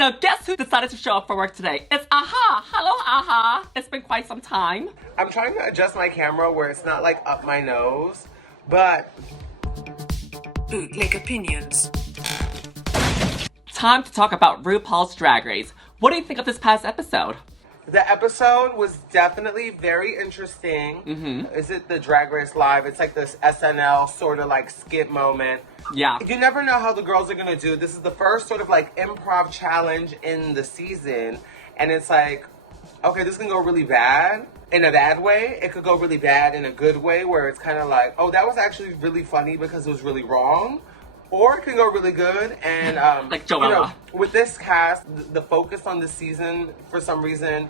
Now, guess who decided to show up for work today? It's Aha! Hello, Aha! It's been quite some time. I'm trying to adjust my camera where it's not like up my nose, but... Bootleg opinions. Time to talk about RuPaul's Drag Race. What do you think of this past episode? The episode was definitely very interesting. Is it the Drag Race Live? It's like this SNL sort of like skit moment. Yeah. You never know how the girls are going to do. This is the first sort of like improv challenge in the season. And it's like, okay, this can go really bad in a bad way. It could go really bad in a good way where it's kind of like, oh, that was actually really funny because it was really wrong. Or it can go really good. And, like Joella. With this cast, the focus on this season, for some reason,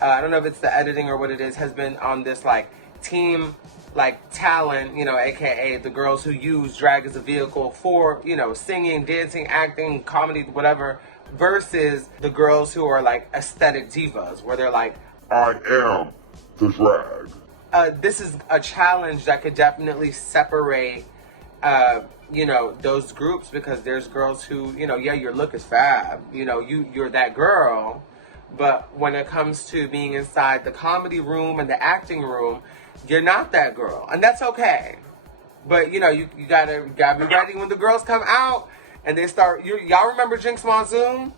I don't know if it's the editing or what it is, has been on this like team like talent, aka the girls who use drag as a vehicle for, singing, dancing, acting, comedy, whatever, versus the girls who are like aesthetic divas, where they're like, I am the drag. This is a challenge that could definitely separate, those groups, because there's girls who, yeah, your look is fab, you're that girl. But when it comes to being inside the comedy room and the acting room, you're not that girl. And that's okay. But, you gotta be ready when the girls come out and they start... Y'all remember Jinx Monsoon?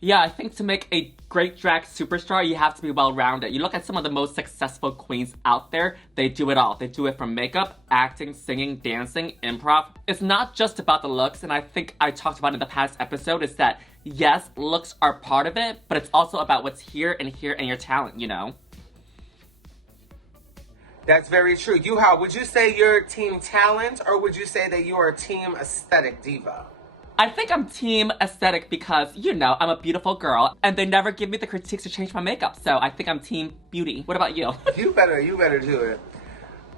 Yeah, I think to make a great drag superstar, you have to be well-rounded. You look at some of the most successful queens out there, they do it all. They do it from makeup, acting, singing, dancing, improv. It's not just about the looks, and I think I talked about in the past episode, is that, yes, looks are part of it, but it's also about what's here and your talent, That's very true. Yuhua, would you say you're team talent, or would you say that you are team aesthetic diva? I think I'm team aesthetic because, I'm a beautiful girl, and they never give me the critiques to change my makeup, so I think I'm team beauty. What about you? You better do it.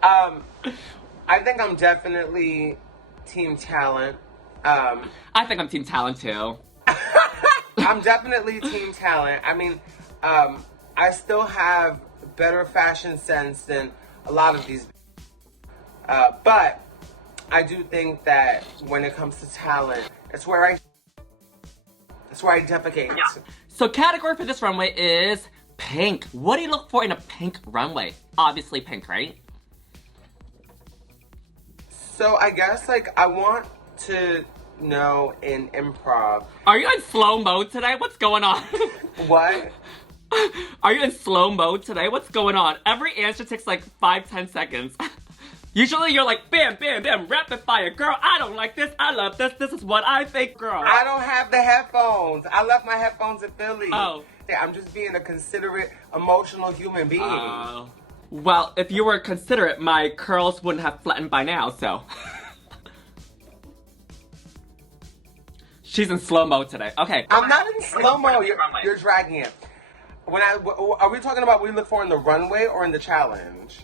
I think I'm definitely team talent. I think I'm team talent, too. I'm definitely team talent. I mean, I still have better fashion sense than a lot of these. But I do think that when it comes to talent, it's where I defecate. Yeah. So category for this runway is pink. What do you look for in a pink runway? Obviously pink, right? So I guess, I want to know in improv. Are you in slow mode today? What's going on? What? Are you in slow mode today? What's going on? Every answer takes 5-10 seconds. Usually you're like, bam, bam, bam, rapid fire. Girl, I don't like this. I love this. This is what I think, girl. I don't have the headphones. I left my headphones in Philly. Oh. I'm just being a considerate, emotional human being. Well, if you were considerate, my curls wouldn't have flattened by now, so. She's in slow mode today. Okay. I'm not in slow mo. You're dragging it. Are we talking about what we look for in the runway or in the challenge?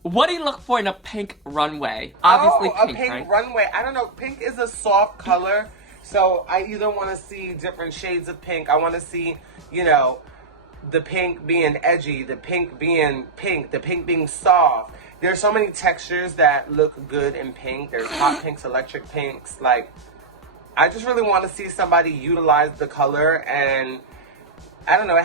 What do you look for in a pink runway? Obviously pink, a pink right? runway. I don't know. Pink is a soft color, so I either want to see different shades of pink. I want to see, the pink being edgy, the pink being pink, the pink being soft. There's so many textures that look good in pink. There's hot pinks, electric pinks. I just really want to see somebody utilize the color, and I don't know,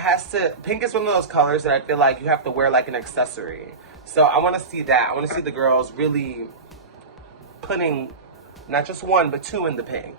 pink is one of those colors that I feel like you have to wear like an accessory. So I want to see that. I want to see the girls really putting not just one, but two in the pink.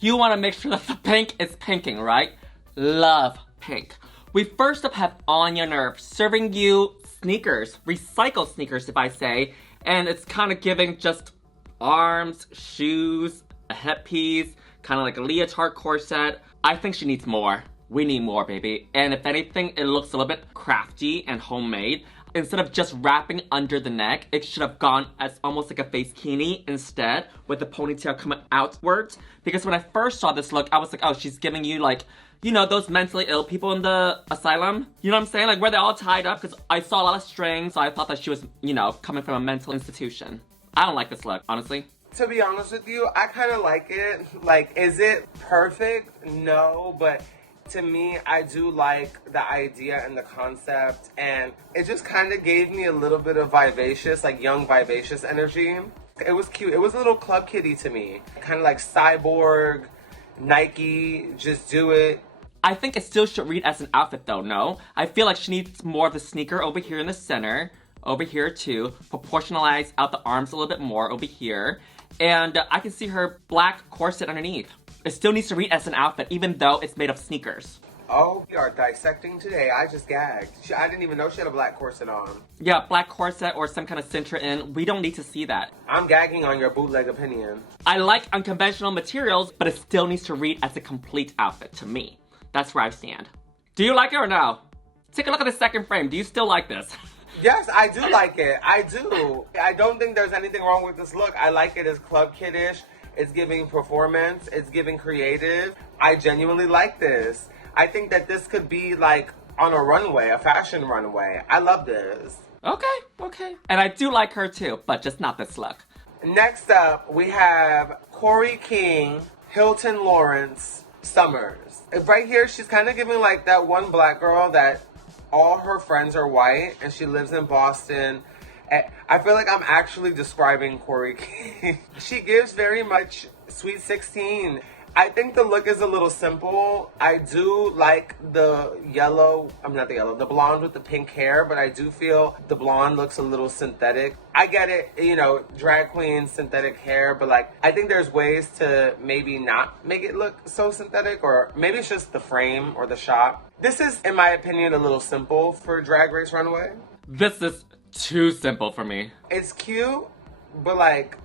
You want to make sure that the pink is pinking, right? Love pink. We first up have Ona Nerve serving you sneakers, recycled sneakers if I say, and it's kind of giving just arms, shoes, a headpiece, kind of like a leotard corset. I think she needs more. We need more, baby. And if anything, it looks a little bit crafty and homemade. Instead of just wrapping under the neck, it should have gone as almost like a face kini instead, with the ponytail coming outwards. Because when I first saw this look, I was like, oh, she's giving you those mentally ill people in the asylum. You know what I'm saying? Where they're all tied up, because I saw a lot of strings, so I thought that she was, coming from a mental institution. I don't like this look, honestly. To be honest with you, I kind of like it. Is it perfect? No, but to me, I do like the idea and the concept, and it just kind of gave me a little bit of vivacious, young vivacious energy. It was cute. It was a little club kitty to me. Kind of like cyborg, Nike, just do it. I think it still should read as an outfit though, no? I feel like she needs more of the sneaker over here in the center, over here too, proportionalize out the arms a little bit more over here, and I can see her black corset underneath. It still needs to read as an outfit even though it's made of sneakers. Oh, we are dissecting today. I just gagged. I didn't even know she had a black corset on. Yeah, black corset or some kind of cincher in. We don't need to see that. I'm gagging on your bootleg opinion. I like unconventional materials, but it still needs to read as a complete outfit to me. That's where I stand. Do you like it or no? Take a look at the second frame. Do you still like this? Yes, I do like it. I do. I don't think there's anything wrong with this look. I like it as club kiddish. It's giving performance. It's giving creative. I genuinely like this. I think that this could be like on a runway, a fashion runway. I love this. Okay. And I do like her too, but just not this look. Next up, we have Corey King, Hilton Lawrence, Summers. Right here, she's kind of giving like that one black girl that all her friends are white and she lives in Boston. I feel like I'm actually describing Corey King. She gives very much Sweet 16. I think the look is a little simple. I do like the the blonde with the pink hair, but I do feel the blonde looks a little synthetic. I get it, you know, drag queen, synthetic hair, but like, I think there's ways to maybe not make it look so synthetic, or maybe it's just the frame or the shot. This is, in my opinion, a little simple for Drag Race Runway. This is too simple for me. It's cute, but like,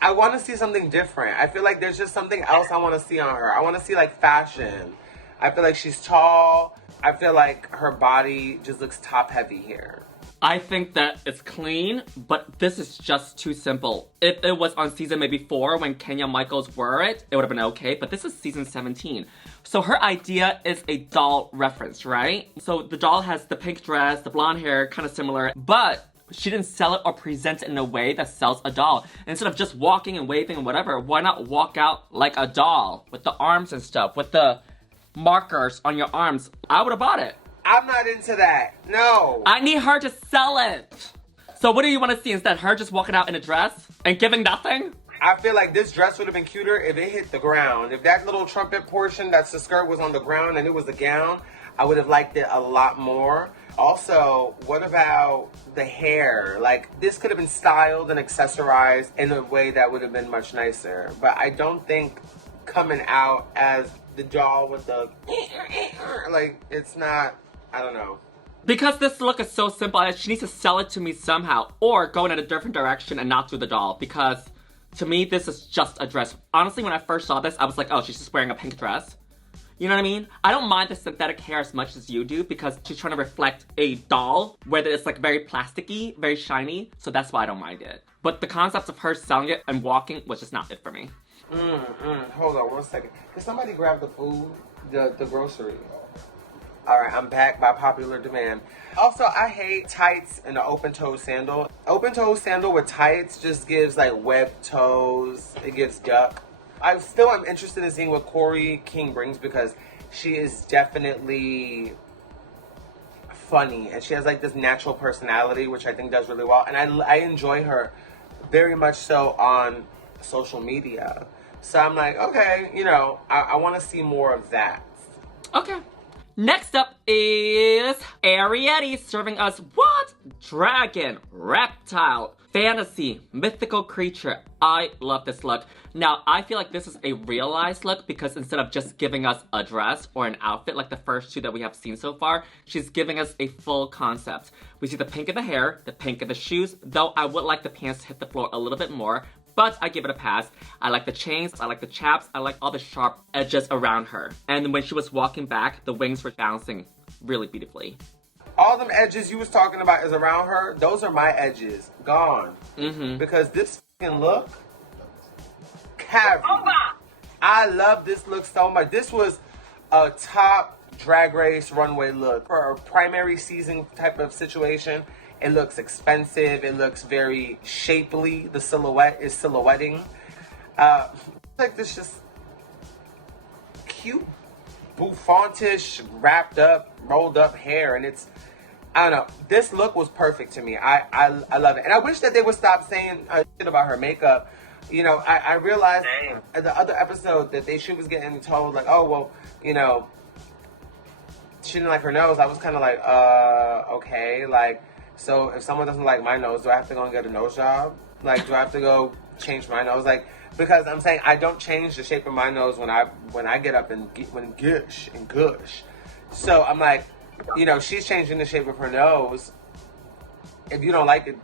I want to see something different. I feel like there's just something else I want to see on her. I want to see like fashion. I feel like she's tall. I feel like her body just looks top heavy here. I think that it's clean, but this is just too simple. If it was on season maybe 4 when Kenya Michaels wore it, it would have been okay, but this is season 17. So her idea is a doll reference, right? So the doll has the pink dress, the blonde hair, kind of similar, but she didn't sell it or present it in a way that sells a doll. Instead of just walking and waving and whatever, why not walk out like a doll with the arms and stuff, with the markers on your arms? I would have bought it. I'm not into that. No. I need her to sell it. So what do you want to see instead? Her just walking out in a dress and giving nothing? I feel like this dress would have been cuter if it hit the ground. If that little trumpet portion, that's the skirt, was on the ground and it was a gown, I would have liked it a lot more. Also, what about the hair? Like, this could have been styled and accessorized in a way that would have been much nicer. But I don't think coming out as the doll with the like, it's not, I don't know. Because this look is so simple, she needs to sell it to me somehow, or go in a different direction and not do the doll, because to me, this is just a dress. Honestly, when I first saw this, I was like, oh, she's just wearing a pink dress. You know what I mean? I don't mind the synthetic hair as much as you do, because she's trying to reflect a doll, where it's like very plasticky, very shiny, so that's why I don't mind it. But the concept of her selling it and walking was just not it for me. Hold on 1 second. Can somebody grab the food, the grocery? All right, I'm back by popular demand. Also, I hate tights and an open-toe sandal. Open-toe sandal with tights just gives like webbed toes. It gives duck. I still am interested in seeing what Corey King brings, because she is definitely funny and she has like this natural personality, which I think does really well. And I enjoy her very much so on social media. So I'm like, okay, you know, I want to see more of that. Okay. Next up is Arietti serving us what? Dragon, reptile, fantasy, mythical creature. I love this look. Now, I feel like this is a realized look, because instead of just giving us a dress or an outfit like the first two that we have seen so far, she's giving us a full concept. We see the pink in the hair, the pink in the shoes, though I would like the pants to hit the floor a little bit more, but I give it a pass. I like the chains, I like the chaps, I like all the sharp edges around her. And when she was walking back, the wings were bouncing really beautifully. All them edges you was talking about is around her. Those are my edges. Gone. Because this fucking look, cavity. I love this look so much. This was a top Drag Race runway look for a primary season type of situation. It looks expensive. It looks very shapely. The silhouette is silhouetting. Like this just cute, bouffantish, wrapped up, rolled up hair. And it's, I don't know. This look was perfect to me. I love it. And I wish that they would stop saying shit about her makeup. You know, I realized in the other episode that she was getting told, like, oh, well, you know, she didn't like her nose. I was kind of like, okay. Like, so if someone doesn't like my nose, do I have to go and get a nose job? Like, do I have to go change my nose? Like, because I'm saying I don't change the shape of my nose when I get up and gush. So I'm like, you know, she's changing the shape of her nose. If you don't like it,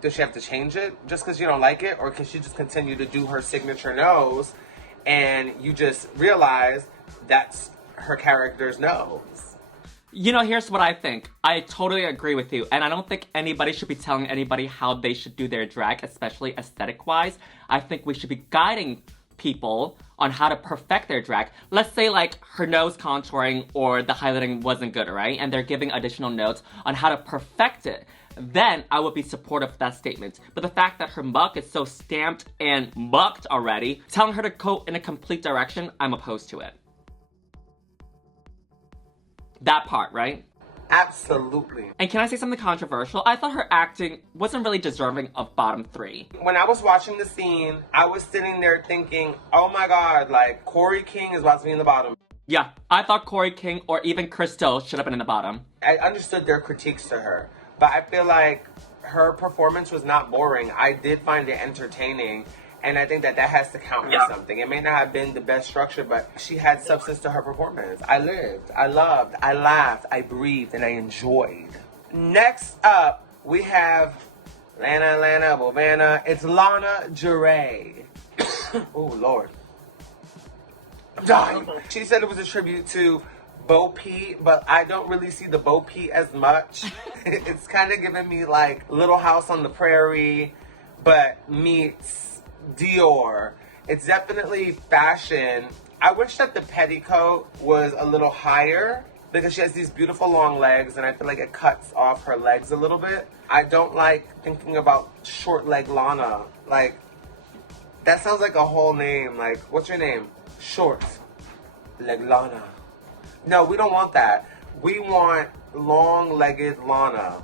does she have to change it just because you don't like it? Or can she just continue to do her signature nose and you just realize that's her character's nose? You know, here's what I think. I totally agree with you, and I don't think anybody should be telling anybody how they should do their drag, especially aesthetic-wise. I think we should be guiding people on how to perfect their drag. Let's say, like, her nose contouring or the highlighting wasn't good, right? And they're giving additional notes on how to perfect it. Then I would be supportive of that statement. But the fact that her mug is so stamped and mucked already, telling her to go in a complete direction, I'm opposed to it. That part, right? Absolutely. And can I say something controversial? I thought her acting wasn't really deserving of bottom 3. When I was watching the scene, I was sitting there thinking, oh my god, like, Corey King is about to be in the bottom. Yeah, I thought Corey King or even Crystal should have been in the bottom. I understood their critiques to her, but I feel like her performance was not boring. I did find it entertaining. And I think that has to count for something. It may not have been the best structure, but she had substance to her performance. I lived, I loved, I laughed, I breathed, and I enjoyed. Next up, we have Lana Bovana. It's Lana Jer. Oh, Lord. I'm dying. She said it was a tribute to Bo Peep, but I don't really see the Bo Peep as much. It's kind of giving me like Little House on the Prairie, but meets Dior. It's definitely fashion. I wish that the petticoat was a little higher because she has these beautiful long legs and I feel like it cuts off her legs a little bit. I don't like thinking about short leg Lana. Like, that sounds like a whole name. Like, what's your name? Short leg Lana. No, we don't want that. We want long-legged Lana.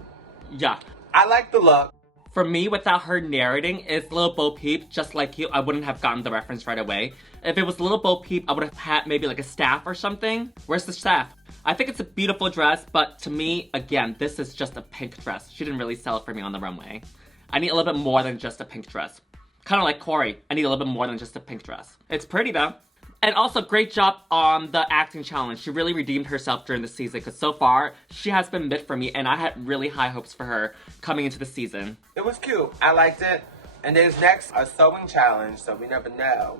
Yeah. I like the look. For me, without her narrating, it's Little Bo Peep, just like you. I wouldn't have gotten the reference right away. If it was Little Bo Peep, I would have had maybe like a staff or something. Where's the staff? I think it's a beautiful dress, but to me, again, this is just a pink dress. She didn't really sell it for me on the runway. I need a little bit more than just a pink dress. Kind of like Corey, I need a little bit more than just a pink dress. It's pretty though. And also, great job on the acting challenge. She really redeemed herself during the season, because so far, she has been mid for me, and I had really high hopes for her coming into the season. It was cute. I liked it. And there's next a sewing challenge, so we never know.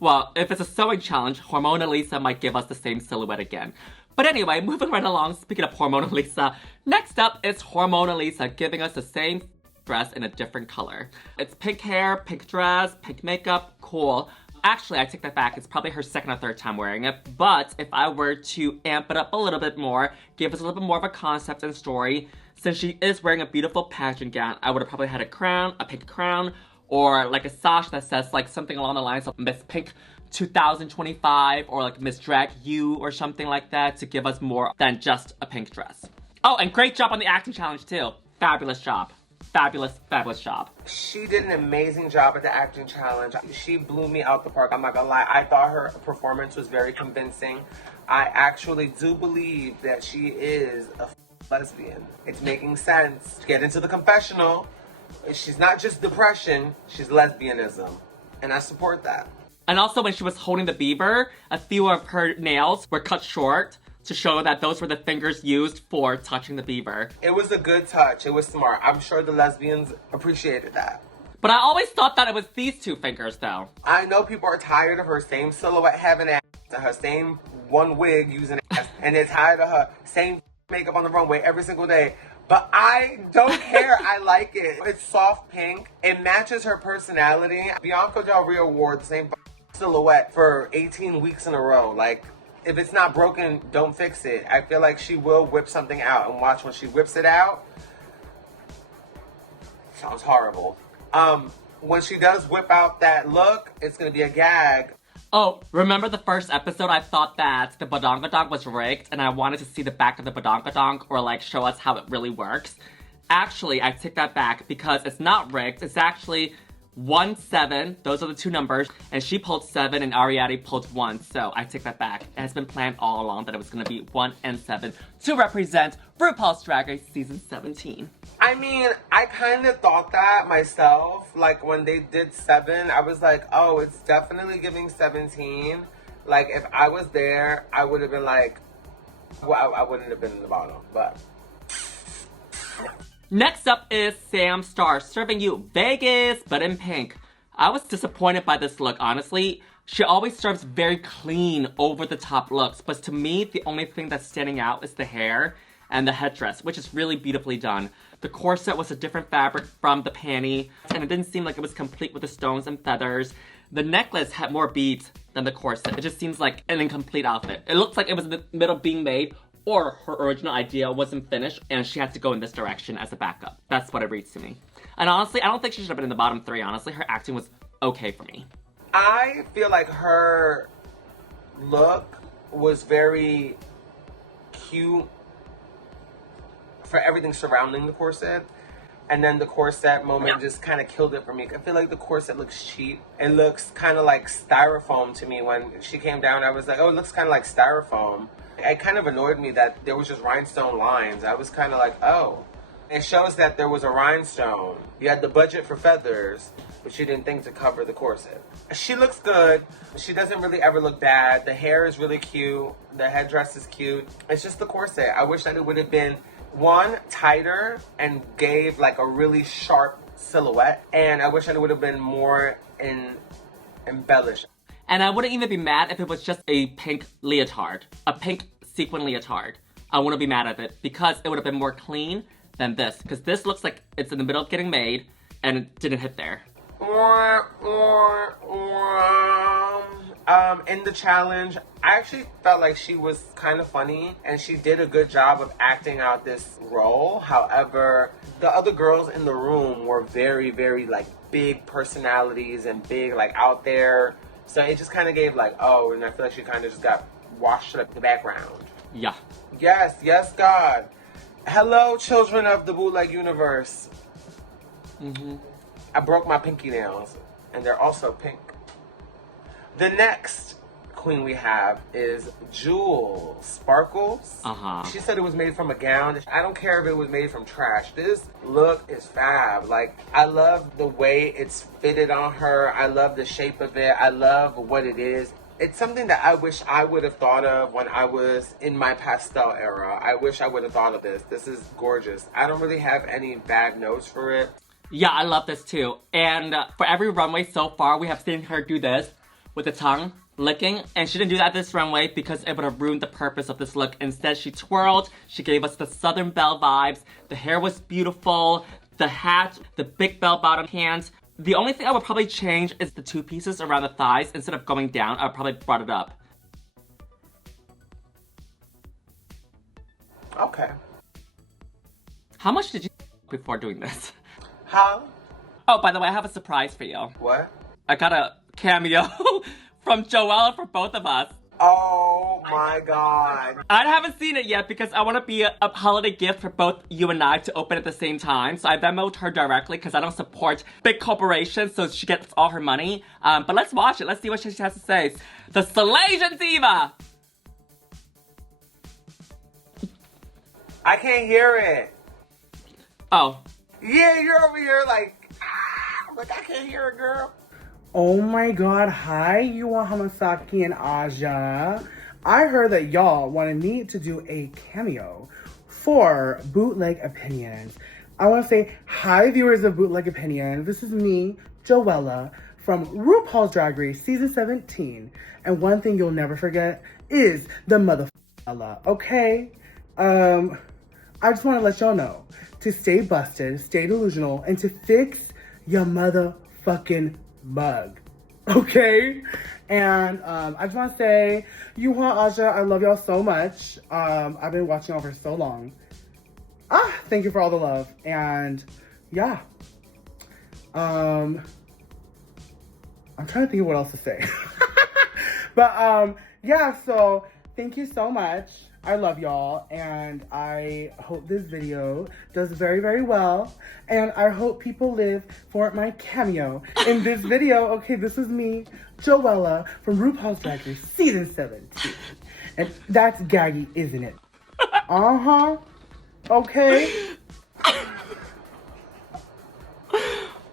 Well, if it's a sewing challenge, Hormona Lisa might give us the same silhouette again. But anyway, moving right along, speaking of Hormona Lisa, next up is Hormona Lisa giving us the same dress in a different color. It's pink hair, pink dress, pink makeup, cool. Actually, I take that back. It's probably her second or third time wearing it. But if I were to amp it up a little bit more, give us a little bit more of a concept and story, since she is wearing a beautiful pageant gown, I would have probably had a crown, a pink crown, or like a sash that says like something along the lines of Miss Pink 2025 or like Miss Drag U or something like that to give us more than just a pink dress. Oh, and great job on the acting challenge too. Fabulous job. Fabulous, fabulous job. She did an amazing job at the acting challenge. She blew me out the park. I'm not gonna lie. I thought her performance was very convincing. I actually do believe that she is a lesbian. It's making sense. Get into the confessional. She's not just depression, she's lesbianism. And I support that. And also when she was holding the beaver, a few of her nails were cut short to show that those were the fingers used for touching the beaver. It was a good touch. It was smart. I'm sure the lesbians appreciated that. But I always thought that it was these two fingers, though. I know people are tired of her same silhouette having ass, and her same one wig using ass, and they're tired of her same makeup on the runway every single day. But I don't care. I like it. It's soft pink. It matches her personality. Bianca Del Rio wore the same silhouette for 18 weeks in a row. Like, if it's not broken, don't fix it. I feel like she will whip something out. And watch, when she whips it out, sounds horrible. When she does whip out that look, it's going to be a gag. Oh, remember the first episode? I thought that the badongadonk was rigged and I wanted to see the back of the badongadonk or like show us how it really works. Actually, I take that back because it's not rigged. It's actually 1, 7. Those are the two numbers. And she pulled 7 and Arietti pulled 1. So I take that back. It has been planned all along that it was going to be 1 and 7 to represent RuPaul's Drag Race Season 17. I mean, I kind of thought that myself. Like, when they did 7, I was like, oh, it's definitely giving 17. Like, if I was there, I would have been like, well, I wouldn't have been in the bottom, but... Next up is Sam Star, serving you Vegas, but in pink. I was disappointed by this look, honestly. She always serves very clean, over-the-top looks, but to me, the only thing that's standing out is the hair and the headdress, which is really beautifully done. The corset was a different fabric from the panty, and it didn't seem like it was complete with the stones and feathers. The necklace had more beads than the corset. It just seems like an incomplete outfit. It looks like it was in the middle being made, or her original idea wasn't finished and she had to go in this direction as a backup. That's what it reads to me. And honestly, I don't think she should have been in the bottom 3, honestly. Her acting was okay for me. I feel like her look was very cute for everything surrounding the corset. And then the corset moment just kind of killed it for me. I feel like the corset looks cheap. It looks kind of like styrofoam to me. When she came down, I was like, oh, it looks kind of like styrofoam. It kind of annoyed me that there was just rhinestone lines. I was kind of like, oh. It shows that there was a rhinestone. You had the budget for feathers, but you didn't think to cover the corset. She looks good. She doesn't really ever look bad. The hair is really cute. The headdress is cute. It's just the corset. I wish that it would have been, one, tighter and gave like a really sharp silhouette. And I wish that it would have been more embellished. And I wouldn't even be mad if it was just a pink leotard. A pink sequin leotard. I wouldn't be mad at it because it would have been more clean than this. Because this looks like it's in the middle of getting made and it didn't hit there. In the challenge, I actually felt like she was kind of funny and she did a good job of acting out this role. However, the other girls in the room were very, very like big personalities and big like out there. So it just kind of gave like, oh, and I feel like she kind of just got washed up the background. Yeah. Yes, yes, God. Hello, children of the Bootleg universe. I broke my pinky nails, and they're also pink. The next queen we have is Jewel Sparkles. She said it was made from a gown. I don't care if it was made from trash. This look is fab. Like, I love the way it's fitted on her. I love the shape of it. I love what it is. It's something that I wish I would have thought of when I was in my pastel era. I wish I would have thought of this. This is gorgeous. I don't really have any bad notes for it. Yeah, I love this too. And for every runway so far, we have seen her do this with the tongue licking. And she didn't do that this runway because it would have ruined the purpose of this look. Instead, she twirled. She gave us the Southern Belle vibes. The hair was beautiful. The hat, the big bell-bottom pants. The only thing I would probably change is the two pieces around the thighs. Instead of going down, I would probably brought it up. Okay. How much did you before doing this? Huh? Oh, by the way, I have a surprise for you. What? I got a cameo from Joella for both of us. Oh my God. I haven't seen it yet because I want to be a holiday gift for both you and I to open at the same time. So I Venmo'd her directly because I don't support big corporations, so she gets all her money. But let's watch it. Let's see what she has to say. The Salasian Diva! I can't hear it. Oh. Yeah, you're over here like, I can't hear it, girl. Oh my God, hi, Yuhua Hamasaki and Aja. I heard that y'all wanted me to do a cameo for Bootleg Opinions. I want to say hi, viewers of Bootleg Opinions. This is me, Joella, from RuPaul's Drag Race Season 17. And one thing you'll never forget is the motherfucker, okay? I just want to let y'all know to stay busted, stay delusional, and to fix your motherfucking mug, okay? And I just want to say, Yuhua, Aja, I love y'all so much. I've been watching y'all for so long. Thank you for all the love. And yeah, I'm trying to think of what else to say. But yeah, so thank you so much. I love y'all, and I hope this video does very, very well. And I hope people live for my cameo in this video. Okay, this is me, Joella, from RuPaul's Drag Race Season 17. And that's gaggy, isn't it? Uh-huh. Okay.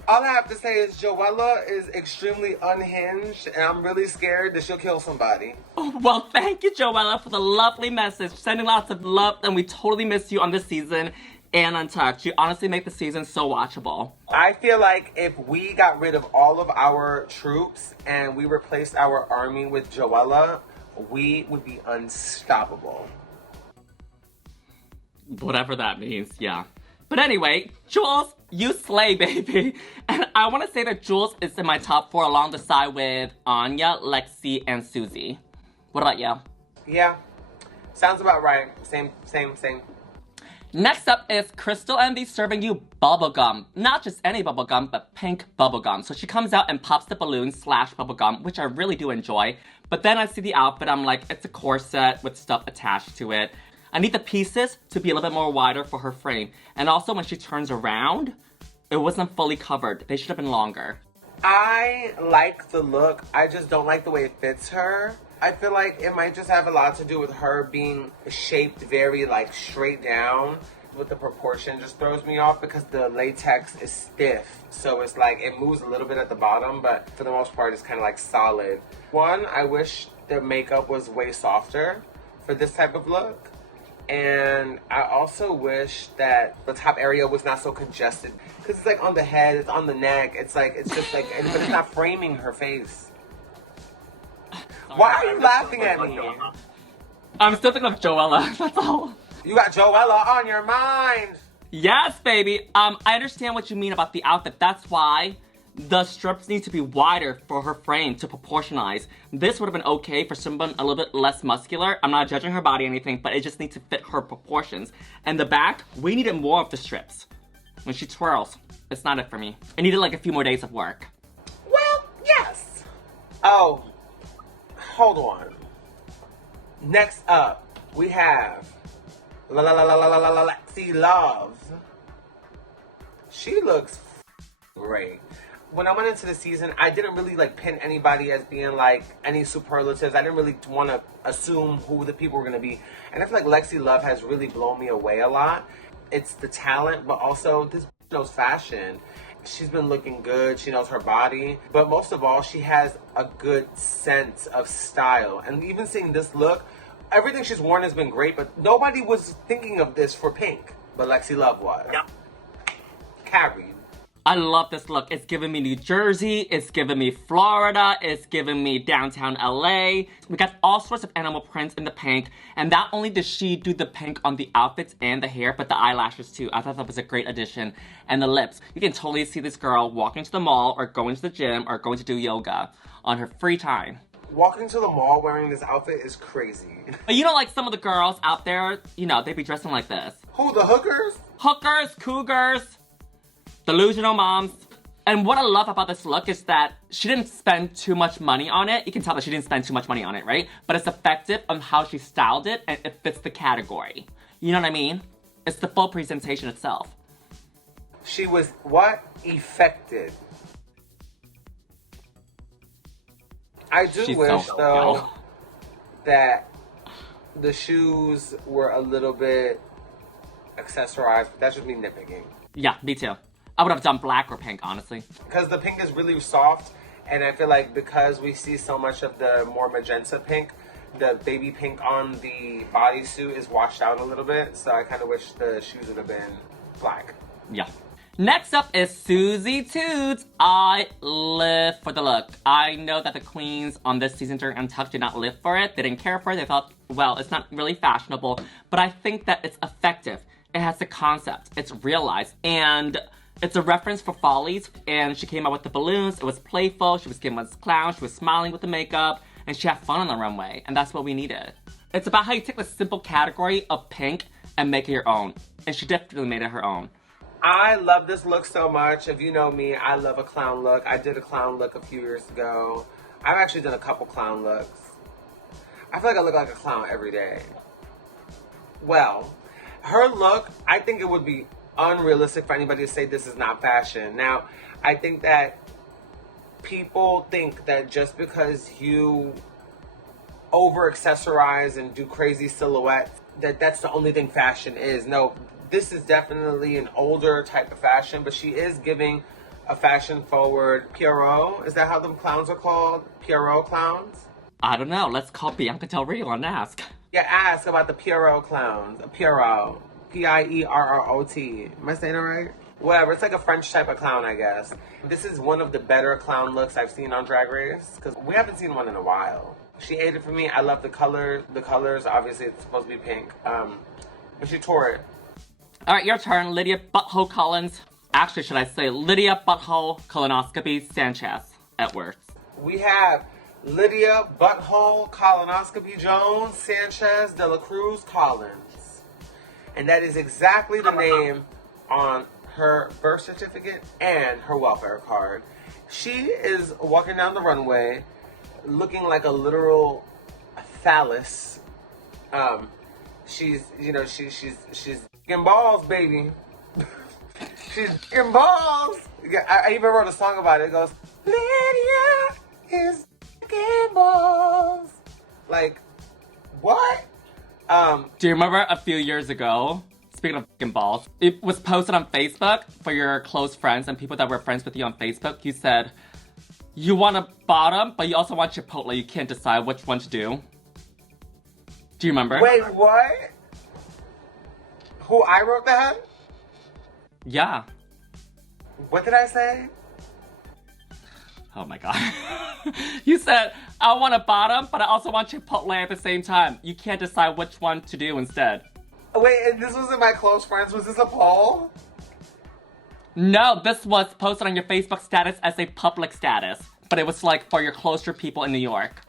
All I have to say is Joella is extremely unhinged, and I'm really scared that she'll kill somebody. Oh, well, thank you, Joella, for the lovely message. Sending lots of love, and we totally miss you on this season and Untucked. You honestly make the season so watchable. I feel like if we got rid of all of our troops and we replaced our army with Joella, we would be unstoppable. Whatever that means, yeah. But anyway, Jules, you slay, baby. And I want to say that Jules is in my top 4 along the side with Anya, Lexi, and Suzy. What about you? Yeah, sounds about right. Same. Next up is Crystal Envy serving you bubblegum. Not just any bubblegum, but pink bubblegum. So she comes out and pops the balloon / bubblegum, which I really do enjoy. But then I see the outfit, I'm like, it's a corset with stuff attached to it. I need the pieces to be a little bit more wider for her frame. And also when she turns around, it wasn't fully covered. They should have been longer. I like the look. I just don't like the way it fits her. I feel like it might just have a lot to do with her being shaped very like straight down. With the proportion just throws me off because the latex is stiff. So it's like it moves a little bit at the bottom, but for the most part it's kind of like solid. One, I wish the makeup was way softer for this type of look. And I also wish that the top area was not so congested. Because it's like on the head, it's on the neck, it's just like, but it's not framing her face. Why are you laughing at me? I'm still thinking of Joella, that's all. You got Joella on your mind. Yes, baby. I understand what you mean about the outfit. That's why the strips need to be wider for her frame to proportionize. This would have been okay for someone a little bit less muscular. I'm not judging her body or anything, but it just needs to fit her proportions. And the back, we needed more of the strips. When she twirls, it's not it for me. I needed like a few more days of work. Well, yes. Oh, hold on. Next up, we have Lexi Love. She looks great. When I went into the season, I didn't really like pin anybody as being like any superlatives. I didn't really want to assume who the people were going to be. And I feel like Lexi Love has really blown me away a lot. It's the talent, but also this knows fashion. She's been looking good. She knows her body. But most of all, she has a good sense of style. And even seeing this look, everything she's worn has been great, but nobody was thinking of this for pink. But Lexi Love was. Yep. Carried. I love this look. It's giving me New Jersey, it's giving me Florida, it's giving me downtown LA. We got all sorts of animal prints in the pink, and not only did she do the pink on the outfits and the hair, but the eyelashes too. I thought that was a great addition. And the lips. You can totally see this girl walking to the mall or going to the gym or going to do yoga on her free time. Walking to the mall wearing this outfit is crazy. But you know, like some of the girls out there, you know, they be dressing like this. Who, the hookers? Hookers, cougars, delusional moms. And what I love about this look is that she didn't spend too much money on it. You can tell that she didn't spend too much money on it, right? But it's effective on how she styled it, and it fits the category. You know what I mean? It's the full presentation itself. She was, what? Effective. I do She's wish, so though, that the shoes were a little bit accessorized. That's just me nitpicking. Yeah, me too. I would have done black or pink, honestly. Because the pink is really soft, and I feel like because we see so much of the more magenta pink, the baby pink on the bodysuit is washed out a little bit, so I kind of wish the shoes would have been black. Yeah. Next up is Suzy Tudes. I live for the look. I know that the queens on this season during Untucked did not live for it. They didn't care for it. They thought, well, it's not really fashionable, but I think that it's effective. It has the concept. It's realized, and it's a reference for Follies, and she came out with the balloons. It was playful. She was giving us clowns. She was smiling with the makeup, and she had fun on the runway, and that's what we needed. It's about how you take the simple category of pink and make it your own, and she definitely made it her own. I love this look so much. If you know me, I love a clown look. I did a clown look a few years ago. I've actually done a couple clown looks. I feel like I look like a clown every day. Well, her look, I think it would be unrealistic for anybody to say this is not fashion. Now, I think that people think that just because you over accessorize and do crazy silhouettes, that's the only thing fashion is. No, this is definitely an older type of fashion, but she is giving a fashion forward Pierrot. Is that how them clowns are called? Pierrot clowns? I don't know. Let's call Bianca Del Rio and ask. Yeah, ask about the Pierrot clowns. Pierrot. Pierrot. Am I saying it right? Whatever. It's like a French type of clown, I guess. This is one of the better clown looks I've seen on Drag Race, because we haven't seen one in a while. She ate it for me. I love the color. The colors, obviously, it's supposed to be pink. But she tore it. All right, your turn, Lydia Butthole Collins. Actually, should I say Lydia Butthole Colonoscopy Sanchez Edwards. We have Lydia Butthole Colonoscopy Jones Sanchez de la Cruz Collins. And that is exactly the name on her birth certificate and her welfare card. She is walking down the runway looking like a literal phallus. She's getting balls, baby. She's getting balls. I even wrote a song about it. It goes, Lydia is getting balls. Like, what? Do you remember a few years ago, speaking of fucking balls, it was posted on Facebook for your close friends and people that were friends with you on Facebook. You said, you want a bottom, but you also want Chipotle. You can't decide which one to do. Do you remember? Wait, what? Who, I wrote that? Yeah. What did I say? Oh my god. You said, I want a bottom, but I also want Chipotle at the same time. You can't decide which one to do instead. Wait, and this wasn't my close friends? Was this a poll? No, this was posted on your Facebook status as a public status. But it was like for your closer people in New York.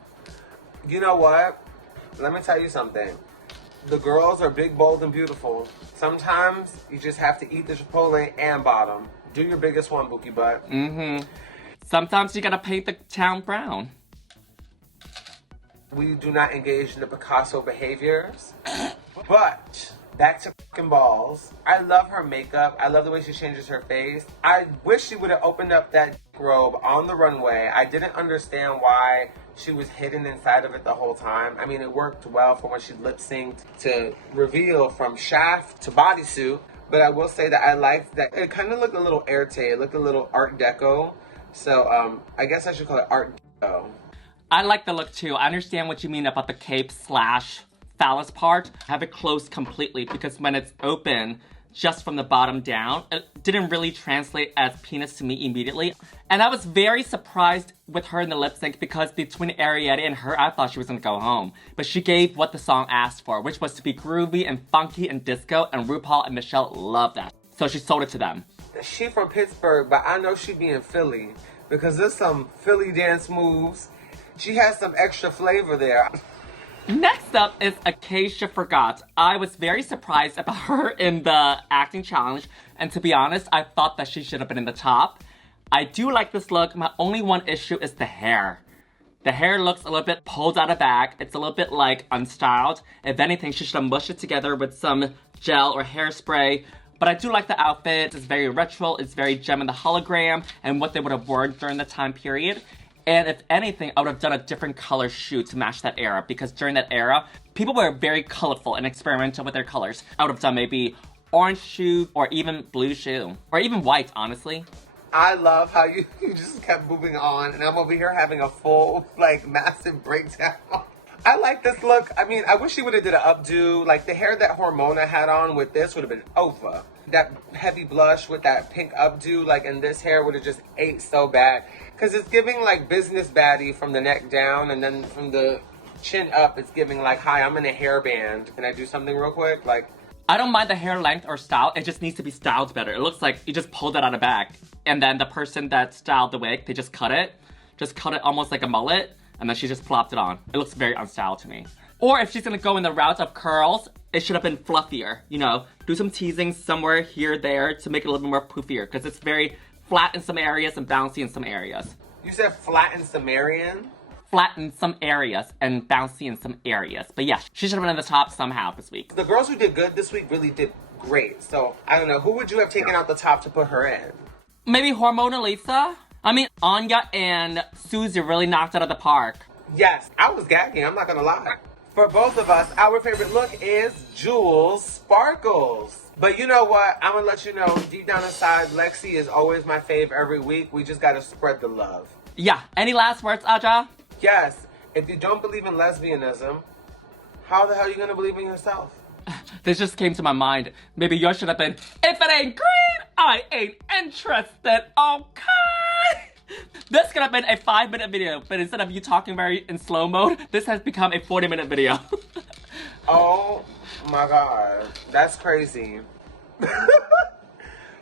You know what? Let me tell you something. The girls are big, bold, and beautiful. Sometimes you just have to eat the Chipotle and bottom. Do your biggest one, Bookie Butt. Mm-hmm. Sometimes you gotta paint the town brown. We do not engage in the Picasso behaviors. But back to fucking balls. I love her makeup. I love the way she changes her face. I wish she would have opened up that robe on the runway. I didn't understand why she was hidden inside of it the whole time. I mean, it worked well for when she lip-synced to reveal from shaft to bodysuit. But I will say that I liked that it kind of looked a little Arietti. It looked a little Art Deco. So I guess I should call it Art Deco. I like the look too. I understand what you mean about the cape / phallus part. Have it closed completely because when it's open, just from the bottom down, it didn't really translate as penis to me immediately. And I was very surprised with her in the lip sync because between Arietti and her, I thought she was gonna go home. But she gave what the song asked for, which was to be groovy and funky and disco, and RuPaul and Michelle loved that. So she sold it to them. She from Pittsburgh, but I know she be in Philly because there's some Philly dance moves. She has some extra flavor there. Next up is Acacia Forgot. I was very surprised about her in the acting challenge, and to be honest, I thought that she should have been in the top. I do like this look. My only one issue is the hair. The hair looks a little bit pulled out of bag. It's a little bit like unstyled. If anything, she should have mushed it together with some gel or hairspray. But I do like the outfit. It's very retro. It's very Gem and the Hologram and what they would have worn during the time period. And if anything, I would have done a different color shoe to match that era because during that era, people were very colorful and experimental with their colors. I would have done maybe orange shoe or even blue shoe or even white, honestly. I love how you just kept moving on and I'm over here having a full, like, massive breakdown. I like this look. I mean, I wish she would have did an updo. Like, the hair that Hormona had on with this would have been over. That heavy blush with that pink updo, like, and this hair would have just ate so bad. Because it's giving, like, business baddie from the neck down, and then from the chin up, it's giving, like, hi, I'm in a hairband. Can I do something real quick? Like, I don't mind the hair length or style. It just needs to be styled better. It looks like you just pulled it out of bag. And then the person that styled the wig, they just cut it. Just cut it almost like a mullet. And then she just plopped it on. It looks very unstyled to me. Or if she's gonna go in the route of curls, it should have been fluffier. You know, do some teasing somewhere here, there to make it a little bit more poofier. Because it's very flat in some areas and bouncy in some areas. You said flat and Sumerian? flat in some areas and bouncy in some areas. But yeah, she should have been in the top somehow this week. The girls who did good this week really did great. So, I don't know. Who would you have taken out the top to put her in? Maybe Hormona Lisa? I mean, Anya and Suzy really knocked it out of the park. Yes, I was gagging. I'm not going to lie. For both of us, our favorite look is Jewel's Sparkles. But you know what? I'm going to let you know, deep down inside, Lexi is always my fave every week. We just got to spread the love. Yeah. Any last words, Aja? Yes. If you don't believe in lesbianism, how the hell are you going to believe in yourself? This just came to my mind. Maybe yours should have been, if it ain't green, I ain't interested, okay? This could have been a 5-minute video, but instead of you talking very in slow mode, this has become a 40-minute video. Oh my god. That's crazy.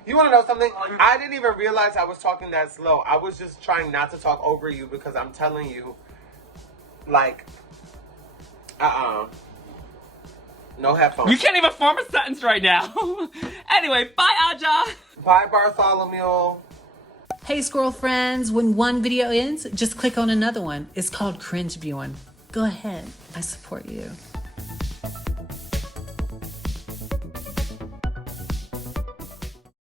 You want to know something? I didn't even realize I was talking that slow. I was just trying not to talk over you because I'm telling you, like, no headphones. You can't even form a sentence right now. Anyway, bye, Aja. Bye, Bartholomew. Hey, squirrel friends. When one video ends, just click on another one. It's called cringe viewing. Go ahead. I support you.